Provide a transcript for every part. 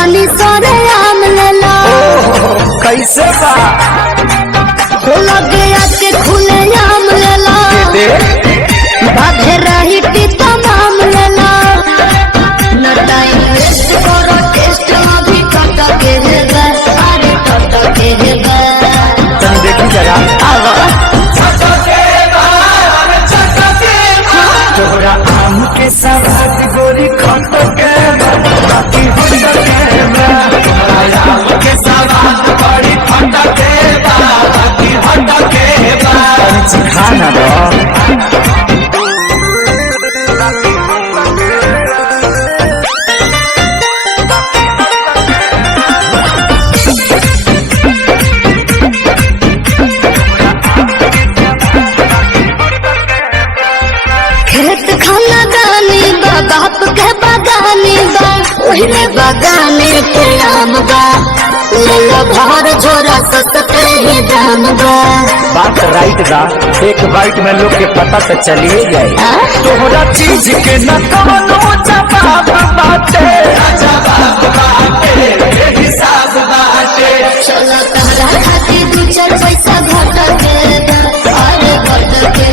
तानी सारे आम लेला कैसे बा हो लगे आके खुले आम लेला बाधे रही टीता माम लेला न टाइम वेस्ट करो टेस्ट अभी टट के हेगा अरे टट के हेगा तुम देखी जरा आवा तोरा आम के सवाद गोरी खट के बाकी हट के तोरा आम के सवाद बड़ी खट के बाकी हट के खाना दो खेत खाना गानी बा बाप के बागानी बा ओहने बागाने के आम बा ले भर झोरा सस्ते ही दाम बा बात राइट बा एक बाइट में लोग के पता तो चलिए जाए तोहरा चीज के न कवनो जवाब बाटे हिसाब बाटे चलो तहरा खाती दू चार पैसा घट के बा अरे घट के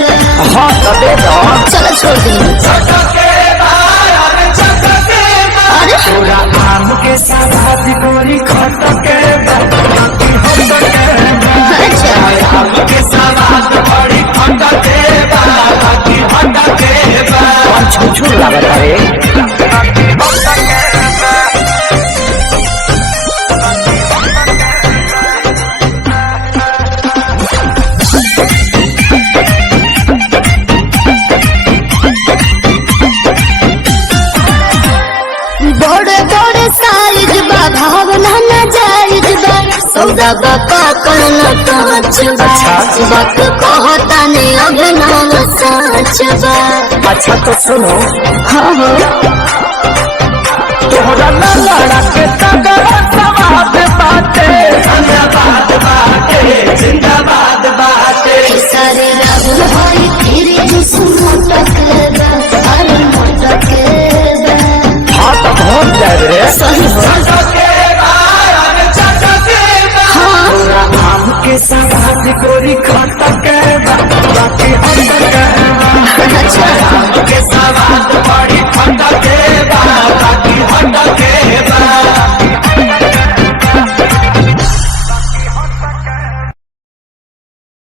बा हाँ तो दे दो चलो छोड़ दी अरे तोरा आम के सवाद गोरी खट के बाकी हट के अच्छा आम के सवाद बड़ी खट के बाकी हट के कौन छुछू लागत रे बड़े बड़े साइज बा भावना न जायज बा सौदा बा पाकल न कांच बा अच्छा। वक्त कहता ने अभिनव साच बा अच्छा तो सुनो हाँ हो तोहरा लड़ा के तगड़ा सवाद बाटे जिंदाबाद बाटे जिंदाबाद बाटे सारे राहुल भाई तेरे जिस मोटक बा अरे मोटक बा हाँ तो पहुँच जाए रे सही हो हाँ तोरा आम के सवाद गोरी खट